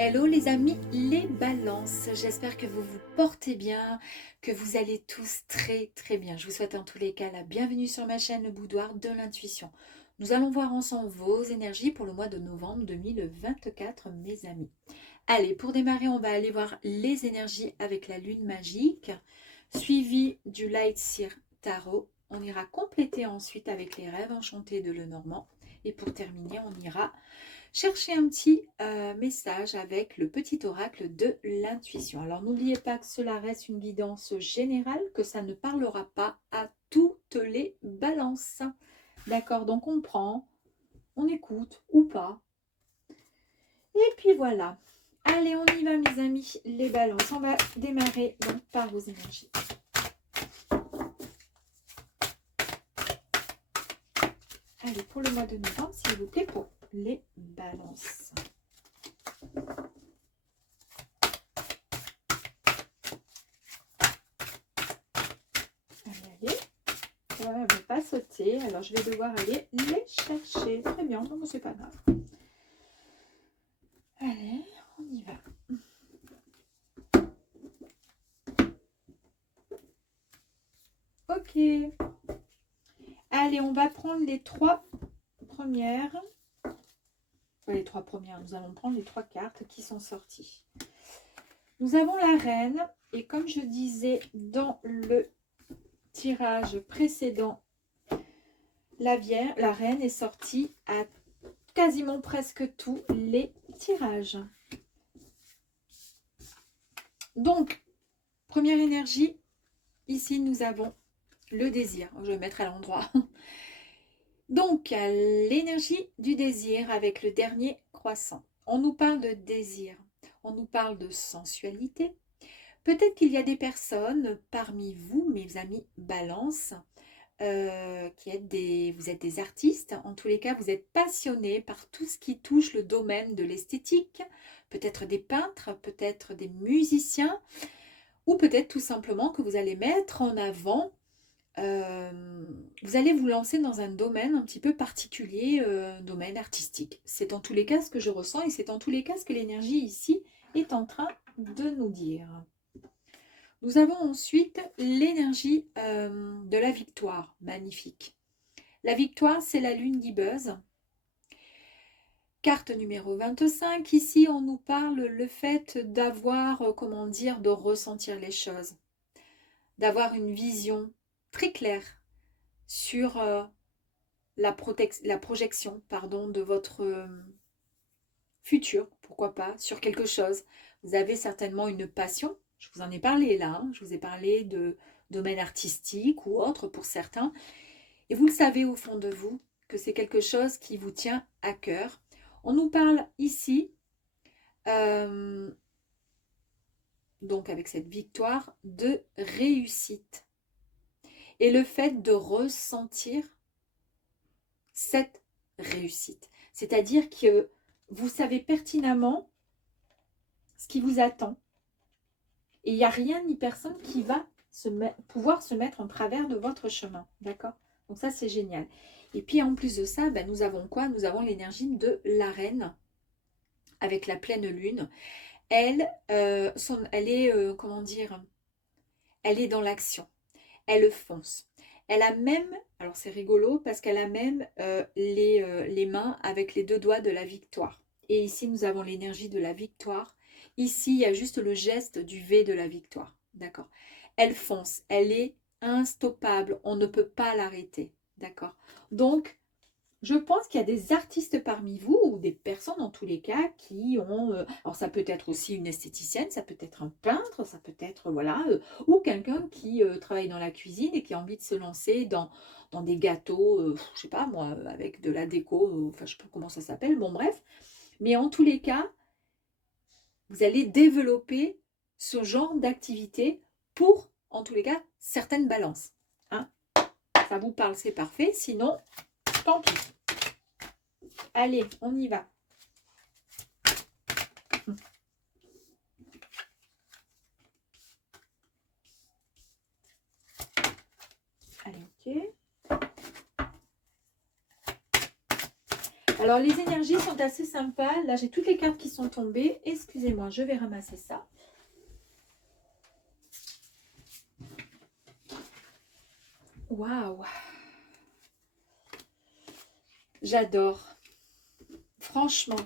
Hello les amis, les balances, j'espère que vous vous portez bien, que vous allez tous très bien. Je vous souhaite en tous les cas la bienvenue sur ma chaîne Le Boudoir de l'Intuition. Nous allons voir ensemble vos énergies pour le mois de novembre 2024 mes amis. Allez, pour démarrer, on va aller voir les énergies avec la lune magique, suivi du Light Seer Tarot. On ira compléter ensuite avec les rêves enchantés de Lenormand. Et pour terminer, on ira cherchez un petit message avec le petit oracle de l'intuition. Alors n'oubliez pas que cela reste une guidance générale, que ça ne parlera pas à toutes les balances. D'accord, donc on prend, on écoute ou pas. Et puis voilà. Allez, on y va mes amis, les balances. On va démarrer donc par vos énergies. Allez, pour le mois de novembre, s'il vous plaît, pour les balances. Allez, ça ne veut pas sauter, alors je vais devoir aller les chercher. Très bien, donc c'est pas grave. Allez, on y va. Ok. Allez, on va prendre les trois premières. Les trois premières, nous allons prendre les trois cartes qui sont sorties. Nous avons la reine, et comme je disais dans le tirage précédent, la reine est sortie à quasiment presque tous les tirages. Donc, première énergie, ici nous avons le désir. Je vais mettre à l'endroit. Donc, l'énergie du désir avec le dernier croissant. On nous parle de désir, on nous parle de sensualité. Peut-être qu'il y a des personnes parmi vous, mes amis balance, vous êtes des artistes. En tous les cas, vous êtes passionnés par tout ce qui touche le domaine de l'esthétique. Peut-être des peintres, peut-être des musiciens, ou peut-être tout simplement que vous allez mettre en avant vous allez vous lancer dans un domaine un petit peu particulier, domaine artistique. C'est en tous les cas ce que je ressens et c'est en tous les cas ce que l'énergie ici est en train de nous dire. Nous avons ensuite l'énergie de la victoire, magnifique. La victoire, c'est la lune guibeuse. Carte numéro 25, ici on nous parle le fait d'avoir, comment dire, de ressentir les choses, d'avoir une vision très claire sur la projection de votre futur, pourquoi pas, sur quelque chose. Vous avez certainement une passion, je vous en ai parlé là, je vous ai parlé de domaine artistique ou autre pour certains, et vous le savez au fond de vous que c'est quelque chose qui vous tient à cœur. On nous parle ici, donc avec cette victoire, de réussite. Et le fait de ressentir cette réussite. C'est-à-dire que vous savez pertinemment ce qui vous attend. Et il n'y a rien ni personne qui va pouvoir se mettre en travers de votre chemin. D'accord? Donc ça, c'est génial. Et puis en plus de ça, nous avons quoi? Nous avons l'énergie de la reine avec la pleine lune. Elle est, comment dire, elle est dans l'action. Elle fonce. Elle a même, alors c'est rigolo parce qu'elle a même les mains avec les deux doigts de la victoire. Et ici, nous avons l'énergie de la victoire. Ici, il y a juste le geste du V de la victoire. D'accord? Elle fonce. Elle est instoppable. On ne peut pas l'arrêter. D'accord? Donc, je pense qu'il y a des artistes parmi vous ou des personnes en tous les cas qui ont... alors ça peut être aussi une esthéticienne, ça peut être un peintre, ça peut être, voilà, ou quelqu'un qui travaille dans la cuisine et qui a envie de se lancer dans des gâteaux, je sais pas moi, avec de la déco, enfin je sais pas comment ça s'appelle, bon bref. Mais en tous les cas, vous allez développer ce genre d'activité pour, en tous les cas, certaines balances. Hein, ça vous parle, c'est parfait, sinon, tant pis. Allez, on y va. Allez, ok. Alors, les énergies sont assez sympas. Là, j'ai toutes les cartes qui sont tombées. Excusez-moi, je vais ramasser ça. Waouh! J'adore. Franchement.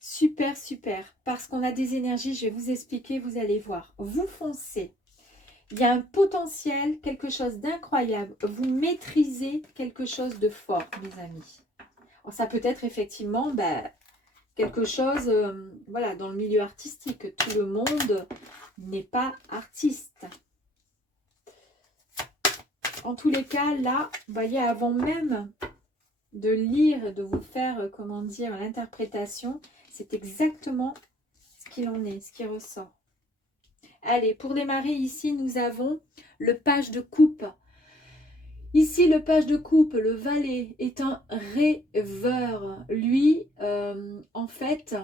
Super, super. Parce qu'on a des énergies, je vais vous expliquer, vous allez voir. Vous foncez. Il y a un potentiel, quelque chose d'incroyable. Vous maîtrisez quelque chose de fort, mes amis. Alors, ça peut être effectivement quelque chose, voilà, dans le milieu artistique. Tout le monde n'est pas artiste. En tous les cas, là, vous voyez, avant même de lire, de vous faire, comment dire, l'interprétation, c'est exactement ce qu'il en est, ce qui ressort. Allez, pour démarrer, ici, nous avons le page de coupe. Ici, le page de coupe, le valet, est un rêveur. Lui, en fait,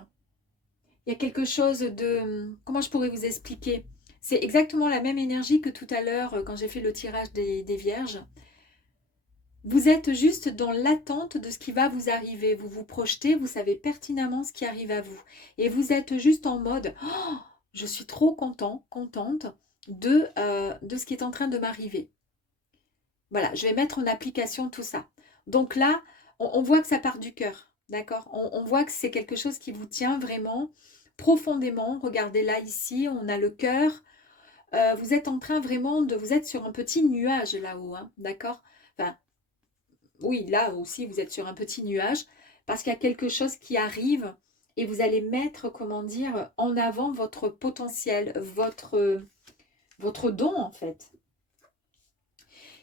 il y a quelque chose de... Comment je pourrais vous expliquer? C'est exactement la même énergie que tout à l'heure, quand j'ai fait le tirage des vierges. Vous êtes juste dans l'attente de ce qui va vous arriver. Vous vous projetez, vous savez pertinemment ce qui arrive à vous. Et vous êtes juste en mode oh, je suis trop contente de ce qui est en train de m'arriver. Voilà, je vais mettre en application tout ça. Donc là, on voit que ça part du cœur. D'accord, on voit que c'est quelque chose qui vous tient vraiment profondément. Regardez là, ici, on a le cœur. Vous êtes en train vraiment de... Vous êtes sur un petit nuage là-haut. Hein, d'accord, enfin, oui, là aussi, vous êtes sur un petit nuage parce qu'il y a quelque chose qui arrive et vous allez mettre, comment dire, en avant votre potentiel, votre don en fait.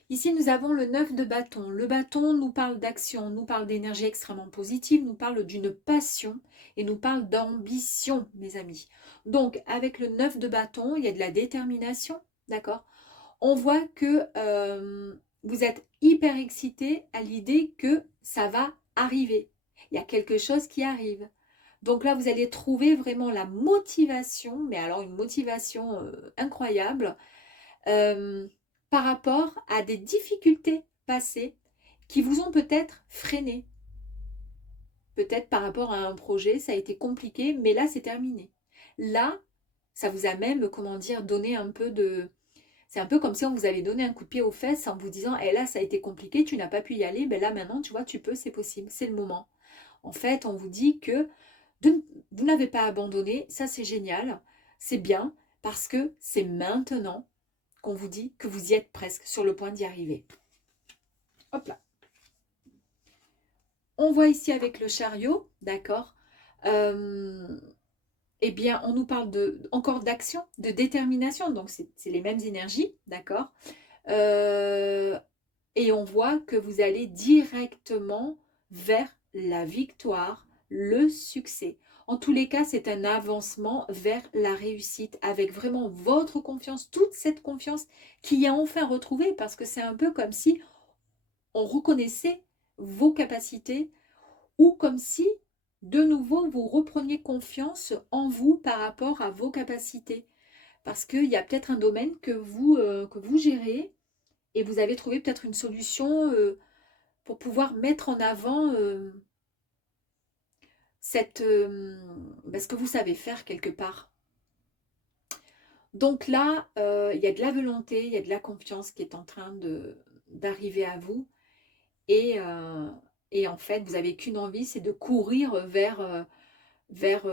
Ici, nous avons le 9 de bâton. Le bâton nous parle d'action, nous parle d'énergie extrêmement positive, nous parle d'une passion et nous parle d'ambition, mes amis. Donc, avec le 9 de bâton, il y a de la détermination, d'accord? On voit que vous êtes hyper excité à l'idée que ça va arriver. Il y a quelque chose qui arrive. Donc là, vous allez trouver vraiment la motivation, mais alors une motivation incroyable, par rapport à des difficultés passées qui vous ont peut-être freiné. Peut-être par rapport à un projet, ça a été compliqué, mais là, c'est terminé. Là, ça vous a même, comment dire, donné un peu de... C'est un peu comme si on vous avait donné un coup de pied aux fesses en vous disant eh là, ça a été compliqué, tu n'as pas pu y aller, ben là, maintenant, tu vois, tu peux, c'est possible, c'est le moment. En fait, on vous dit que vous n'avez pas abandonné, ça c'est génial, c'est bien, parce que c'est maintenant qu'on vous dit que vous y êtes presque sur le point d'y arriver. Hop là. On voit ici avec le chariot, d'accord, eh bien, on nous parle encore d'action, de détermination, donc c'est les mêmes énergies, d'accord, et on voit que vous allez directement vers la victoire, le succès. En tous les cas, c'est un avancement vers la réussite avec vraiment votre confiance, toute cette confiance qui est enfin retrouvée parce que c'est un peu comme si on reconnaissait vos capacités ou comme si de nouveau vous repreniez confiance en vous par rapport à vos capacités. Parce qu'il y a peut-être un domaine que vous gérez et vous avez trouvé peut-être une solution pour pouvoir mettre en avant ce que vous savez faire quelque part. Donc là, il y a de la volonté, il y a de la confiance qui est en train d'arriver à vous. Et en fait, vous n'avez qu'une envie, c'est de courir vers, vers,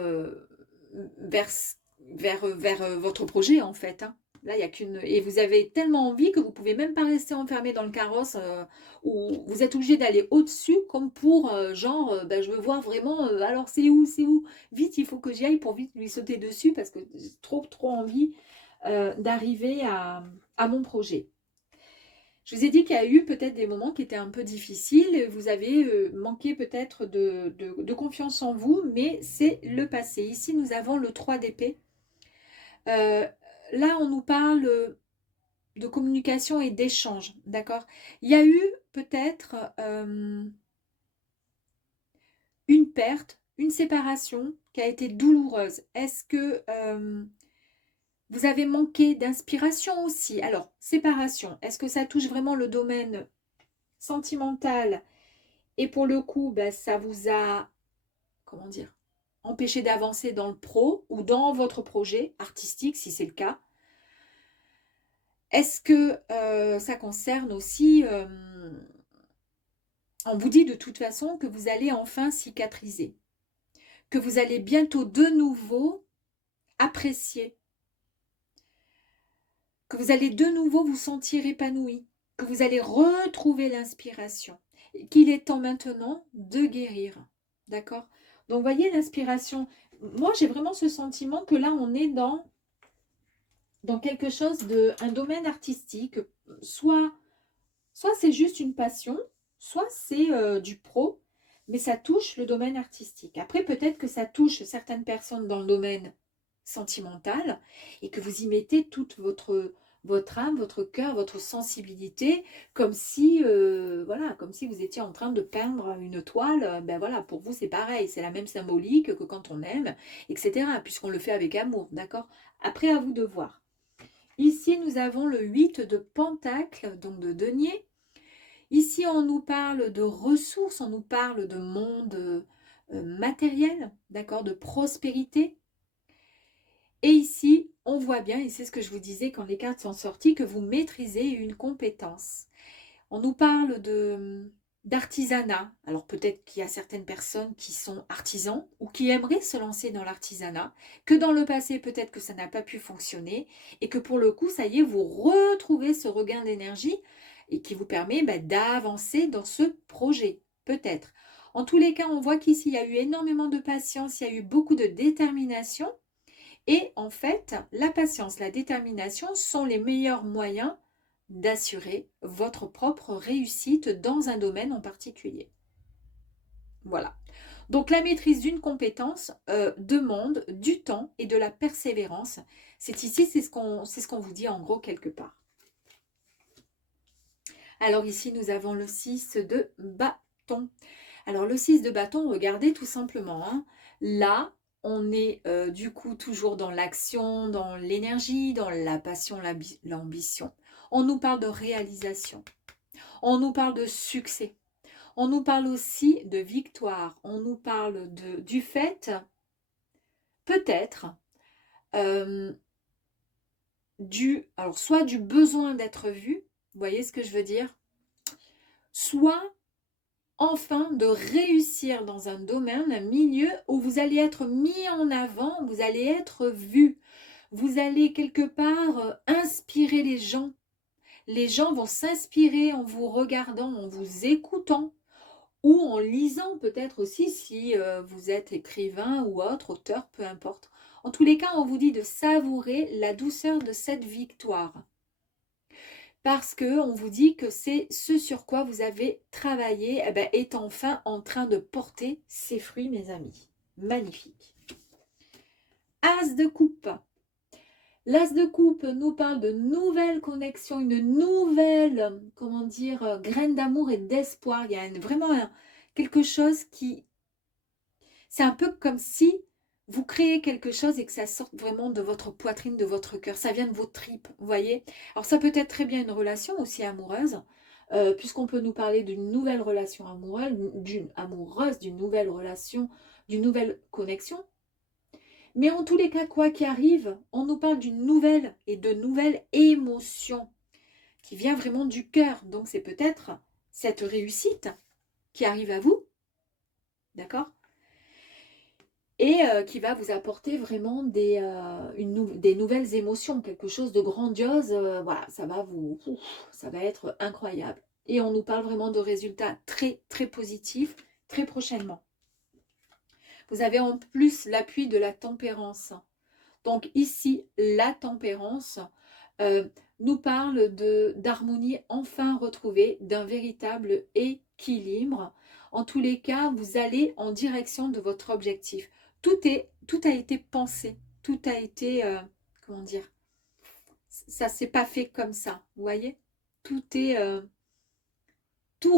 vers votre projet, en fait. Hein. Là, il y a qu'une... Et vous avez tellement envie que vous ne pouvez même pas rester enfermé dans le carrosse où vous êtes obligé d'aller au-dessus comme pour, je veux voir vraiment, alors c'est où, c'est où? Vite, il faut que j'y aille pour vite lui sauter dessus parce que j'ai trop envie d'arriver à mon projet. Je vous ai dit qu'il y a eu peut-être des moments qui étaient un peu difficiles. Vous avez manqué peut-être de confiance en vous, mais c'est le passé. Ici, nous avons le 3 d'épée. Là, on nous parle de communication et d'échange, d'accord? Il y a eu peut-être une perte, une séparation qui a été douloureuse. Est-ce que vous avez manqué d'inspiration aussi? Alors, séparation, est-ce que ça touche vraiment le domaine sentimental Et pour le coup, ben, ça vous a, comment dire, empêché d'avancer dans le pro ou dans votre projet artistique, si c'est le cas. Est-ce que ça concerne aussi, on vous dit de toute façon que vous allez enfin cicatriser, que vous allez bientôt de nouveau apprécier, que vous allez de nouveau vous sentir épanoui, que vous allez retrouver l'inspiration, qu'il est temps maintenant de guérir. D'accord? Donc, voyez l'inspiration. Moi, j'ai vraiment ce sentiment que là, on est dans quelque chose un domaine artistique. Soit c'est juste une passion, soit c'est du pro, mais ça touche le domaine artistique. Après, peut-être que ça touche certaines personnes dans le domaine sentimental et que vous y mettez toute votre âme, votre cœur, votre sensibilité, comme si, voilà, comme si vous étiez en train de peindre une toile. Ben voilà, pour vous, c'est pareil, c'est la même symbolique que quand on aime, etc., puisqu'on le fait avec amour, d'accord? Après, à vous de voir. Ici, nous avons le 8 de Pentacle, donc de denier. Ici, on nous parle de ressources, on nous parle de monde matériel, d'accord, de prospérité. Et ici, on voit bien, et c'est ce que je vous disais quand les cartes sont sorties, que vous maîtrisez une compétence. On nous parle d'artisanat. Alors peut-être qu'il y a certaines personnes qui sont artisans ou qui aimeraient se lancer dans l'artisanat, que dans le passé peut-être que ça n'a pas pu fonctionner et que pour le coup, ça y est, vous retrouvez ce regain d'énergie et qui vous permet d'avancer dans ce projet, peut-être. En tous les cas, on voit qu'ici, il y a eu énormément de patience, il y a eu beaucoup de détermination. Et en fait, la patience, la détermination sont les meilleurs moyens d'assurer votre propre réussite dans un domaine en particulier. Voilà. Donc la maîtrise d'une compétence demande du temps et de la persévérance. C'est ici, c'est ce qu'on vous dit en gros quelque part. Alors ici, nous avons le 6 de bâton. Alors le 6 de bâton, regardez tout simplement. Hein, là, on est du coup toujours dans l'action, dans l'énergie, dans la passion, l'ambition. On nous parle de réalisation. On nous parle de succès. On nous parle aussi de victoire. On nous parle du fait, peut-être, euh, alors soit du besoin d'être vu, vous voyez ce que je veux dire, soit enfin de réussir dans un domaine, un milieu où vous allez être mis en avant, vous allez être vu. Vous allez quelque part inspirer les gens. Les gens vont s'inspirer en vous regardant, en vous écoutant ou en lisant peut-être aussi si vous êtes écrivain ou autre, auteur, peu importe. En tous les cas, on vous dit de savourer la douceur de cette victoire. Parce qu'on vous dit que c'est ce sur quoi vous avez travaillé est enfin en train de porter ses fruits, mes amis. Magnifique. As de coupe. L'as de coupe nous parle de nouvelles connexions, une nouvelle, comment dire, graine d'amour et d'espoir. Il y a vraiment quelque chose qui... C'est un peu comme si vous créez quelque chose et que ça sorte vraiment de votre poitrine, de votre cœur. Ça vient de vos tripes, vous voyez. Alors ça peut être très bien une relation aussi amoureuse, puisqu'on peut nous parler d'une nouvelle relation amoureuse, d'une nouvelle relation, d'une nouvelle connexion. Mais en tous les cas, quoi qu'il arrive, on nous parle d'une nouvelle et de nouvelles émotions qui vient vraiment du cœur. Donc c'est peut-être cette réussite qui arrive à vous, d'accord? Et qui va vous apporter vraiment des nouvelles émotions, quelque chose de grandiose. Voilà, ça va être incroyable. Et on nous parle vraiment de résultats très, très positifs, très prochainement. Vous avez en plus l'appui de la tempérance. Donc ici, la tempérance nous parle d'harmonie enfin retrouvée, d'un véritable équilibre. En tous les cas, vous allez en direction de votre objectif. Tout a été pensé, tout a été, comment dire, ça ne s'est pas fait comme ça, vous voyez. Tout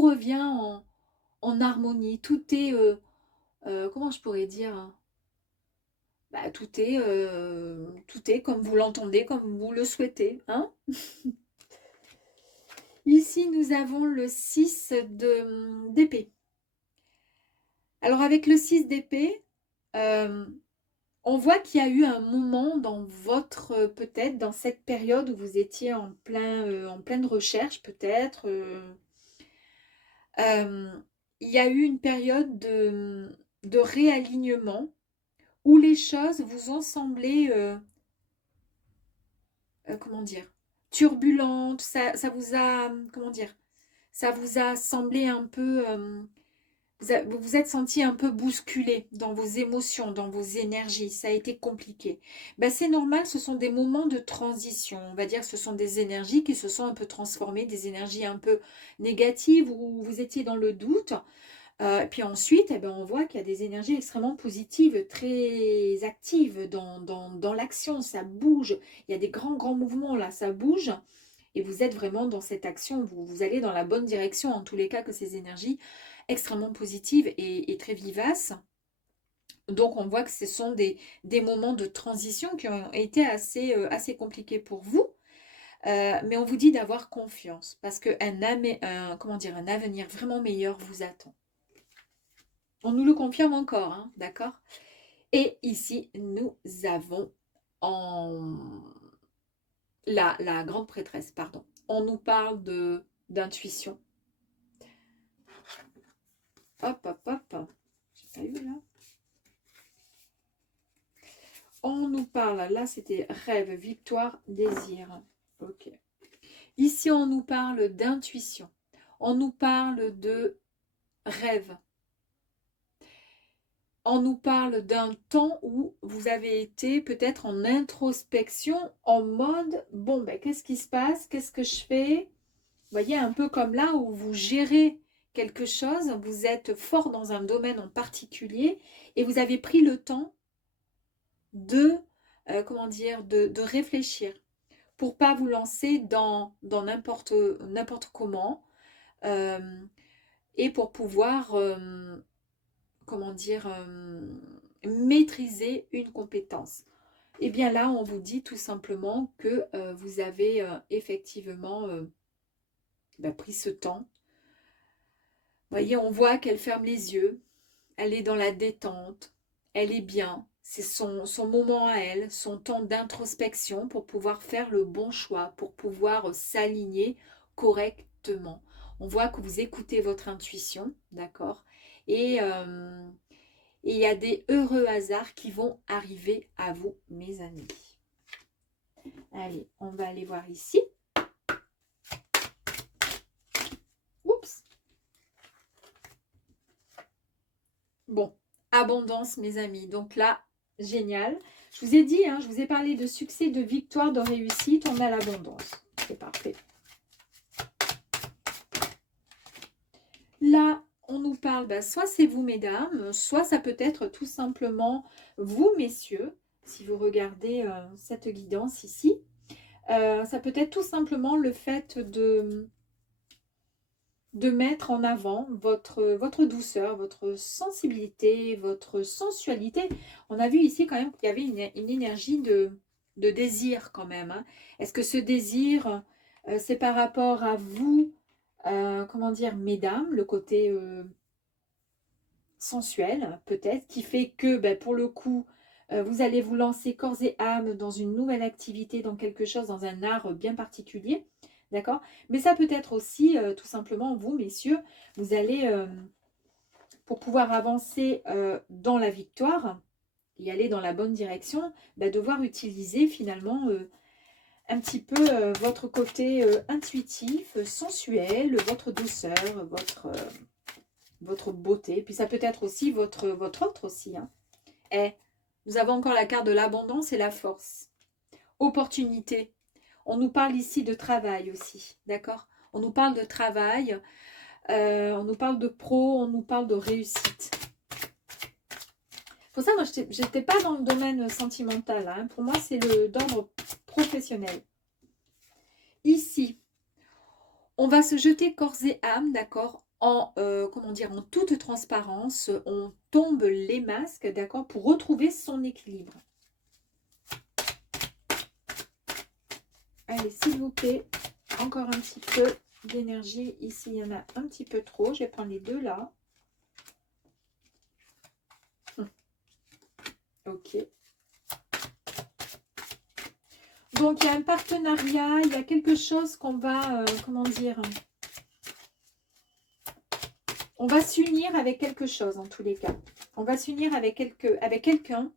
revient en harmonie, tout est, comment je pourrais dire, hein, tout est comme vous l'entendez, comme vous le souhaitez. Hein. Ici, nous avons le 6 d'épée. Alors avec le 6 d'épée, on voit qu'il y a eu un moment dans votre, peut-être dans cette période où vous étiez en pleine recherche, peut-être. Il y a eu une période de réalignement où les choses vous ont semblé, comment dire, turbulentes. Ça vous a, comment dire, ça vous a semblé un peu, vous vous êtes senti un peu bousculé dans vos émotions, dans vos énergies. Ça a été compliqué. Ben, c'est normal, ce sont des moments de transition. On va dire que ce sont des énergies qui se sont un peu transformées, des énergies un peu négatives où vous étiez dans le doute. Puis ensuite, eh ben, on voit qu'il y a des énergies extrêmement positives, très actives dans l'action. Ça bouge. Il y a des grands, grands mouvements là, ça bouge. Et vous êtes vraiment dans cette action, vous allez dans la bonne direction, en tous les cas que ces énergies extrêmement positives et très vivaces. Donc on voit que ce sont des moments de transition qui ont été assez compliqués pour vous. Mais on vous dit d'avoir confiance parce comment dire, un avenir vraiment meilleur vous attend. On nous le confirme encore, hein, d'accord? Et ici, nous avons en la grande prêtresse, pardon. On nous parle d'intuition. Hop, hop, hop. J'ai pas eu là. On nous parle, là c'était rêve, victoire, désir. Ok. Ici, on nous parle d'intuition. On nous parle de rêve. On nous parle d'un temps où vous avez été peut-être en introspection, en mode, bon, ben, qu'est-ce qui se passe? Qu'est-ce que je fais? Vous voyez, un peu comme là où vous gérez quelque chose, vous êtes fort dans un domaine en particulier et vous avez pris le temps de, comment dire, de réfléchir pour pas vous lancer dans n'importe comment euh, et pour pouvoir, comment dire, maîtriser une compétence. Et bien là, on vous dit tout simplement que vous avez effectivement pris ce temps. Vous voyez, on voit qu'elle ferme les yeux, elle est dans la détente, elle est bien. C'est son moment à elle, son temps d'introspection pour pouvoir faire le bon choix, pour pouvoir s'aligner correctement. On voit que vous écoutez votre intuition, d'accord? Et il y a des heureux hasards qui vont arriver à vous, mes amis. Allez, on va aller voir ici. Oups. Bon, abondance, mes amis. Donc là, génial. Je vous ai dit, hein, je vous ai parlé de succès, de victoire, de réussite. On a l'abondance. C'est parfait. Là, on nous parle, soit c'est vous, mesdames, soit ça peut être tout simplement vous, messieurs, si vous regardez cette guidance ici. Ça peut être tout simplement le fait de mettre en avant votre douceur, votre sensibilité, votre sensualité. On a vu ici quand même qu'il y avait une énergie de désir quand même. Hein. Est-ce que ce désir, c'est par rapport à vous, comment dire, mesdames, le côté sensuel peut-être, qui fait que pour le coup, vous allez vous lancer corps et âme dans une nouvelle activité, dans quelque chose, dans un art bien particulier. D'accord? Mais ça peut être aussi, tout simplement, vous, messieurs, vous allez, pour pouvoir avancer dans la victoire et aller dans la bonne direction, devoir utiliser finalement un petit peu votre côté intuitif, sensuel, votre douceur, votre beauté. Puis ça peut être aussi votre autre aussi. Hein. Et nous avons encore la carte de l'abondance et la force. Opportunité. On nous parle ici de travail aussi, d'accord? On nous parle de travail, on nous parle de pro, on nous parle de réussite. Pour ça, moi, je n'étais pas dans le domaine sentimental. Hein. Pour moi, c'est d'ordre professionnel. Ici, on va se jeter corps et âme, d'accord? Comment dire, en toute transparence, on tombe les masques, d'accord? Pour retrouver son équilibre. Allez, s'il vous plaît, encore un petit peu d'énergie. Ici, il y en a un petit peu trop. Je vais prendre les deux là. Ok. Donc, il y a un partenariat, il y a quelque chose qu'on va, comment dire, on va s'unir avec quelque chose en tous les cas. On va s'unir avec quelqu'un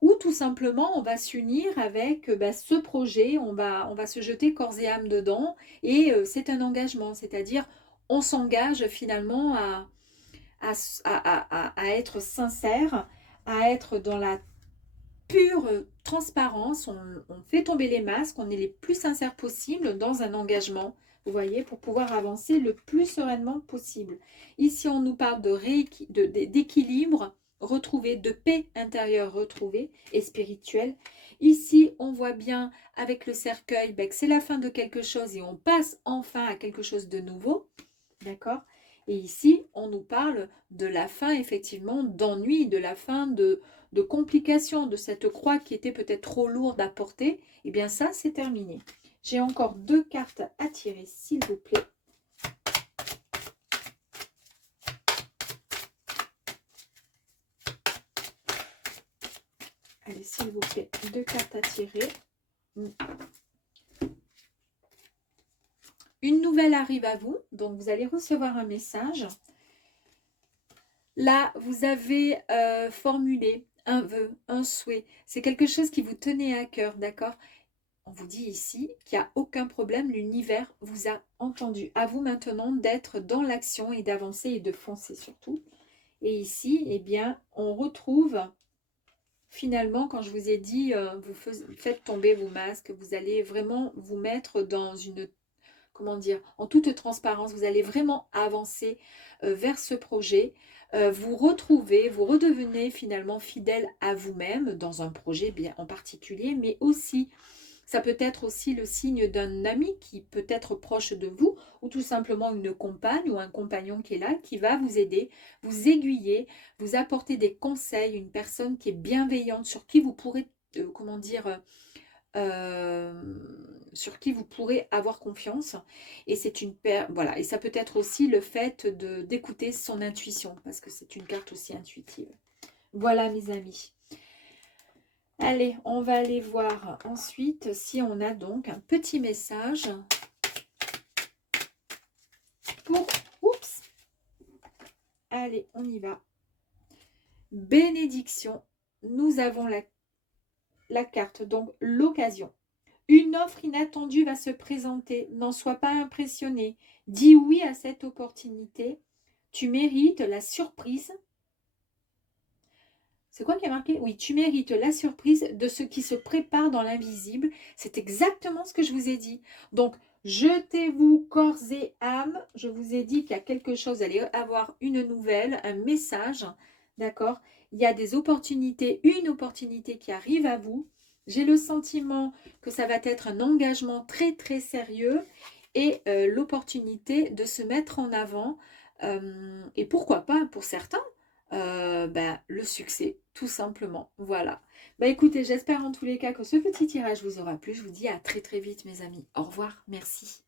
ou tout simplement on va s'unir avec ce projet, on va se jeter corps et âme dedans et c'est un engagement, c'est-à-dire on s'engage finalement à être sincère, à être dans la pure transparence, on fait tomber les masques, on est les plus sincères possible dans un engagement, vous voyez, pour pouvoir avancer le plus sereinement possible. Ici, on nous parle d'équilibre retrouvé, de paix intérieure retrouvée et spirituelle. Ici, on voit bien avec le cercueil que c'est la fin de quelque chose et on passe enfin à quelque chose de nouveau, d'accord? Et ici, on nous parle de la fin, effectivement, d'ennui, de la fin de complications, de cette croix qui était peut-être trop lourde à porter. Eh bien, ça, c'est terminé. J'ai encore 2 cartes à tirer, s'il vous plaît. Allez, s'il vous plaît, 2 cartes à tirer. Une nouvelle arrive à vous, donc vous allez recevoir un message. Là, vous avez formulé un vœu, un souhait. C'est quelque chose qui vous tenait à cœur, d'accord? On vous dit ici qu'il n'y a aucun problème, l'univers vous a entendu. À vous maintenant d'être dans l'action et d'avancer et de foncer surtout. Et ici, eh bien, on retrouve finalement, quand je vous ai dit, faites tomber vos masques, vous allez vraiment vous mettre dans une, comment dire, en toute transparence, vous allez vraiment avancer vers ce projet. Vous retrouvez, vous redevenez finalement fidèle à vous-même dans un projet bien en particulier, mais aussi, ça peut être aussi le signe d'un ami qui peut être proche de vous, ou tout simplement une compagne ou un compagnon qui est là, qui va vous aider, vous aiguiller, vous apporter des conseils, une personne qui est bienveillante, sur qui vous pourrez, comment dire, sur qui vous pourrez avoir confiance. Et c'est une voilà, et ça peut être aussi le fait d'écouter son intuition, parce que c'est une carte aussi intuitive. Voilà mes amis. Allez, on va aller voir ensuite si on a donc un petit message pour... Oups. Allez, on y va. Bénédiction. Nous avons la carte, donc l'occasion. Une offre inattendue va se présenter. N'en sois pas impressionné. Dis oui à cette opportunité. Tu mérites la surprise. C'est quoi qui a marqué? Oui, tu mérites la surprise de ce qui se prépare dans l'invisible. C'est exactement ce que je vous ai dit. Donc, jetez-vous corps et âme. Je vous ai dit qu'il y a quelque chose, vous allez avoir une nouvelle, un message. D'accord? Il y a des opportunités, une opportunité qui arrive à vous. J'ai le sentiment que ça va être un engagement très, très sérieux et l'opportunité de se mettre en avant. Et pourquoi pas, pour certains, le succès, tout simplement. Voilà. Écoutez, j'espère en tous les cas que ce petit tirage vous aura plu. Je vous dis à très très vite mes amis. Au revoir, merci.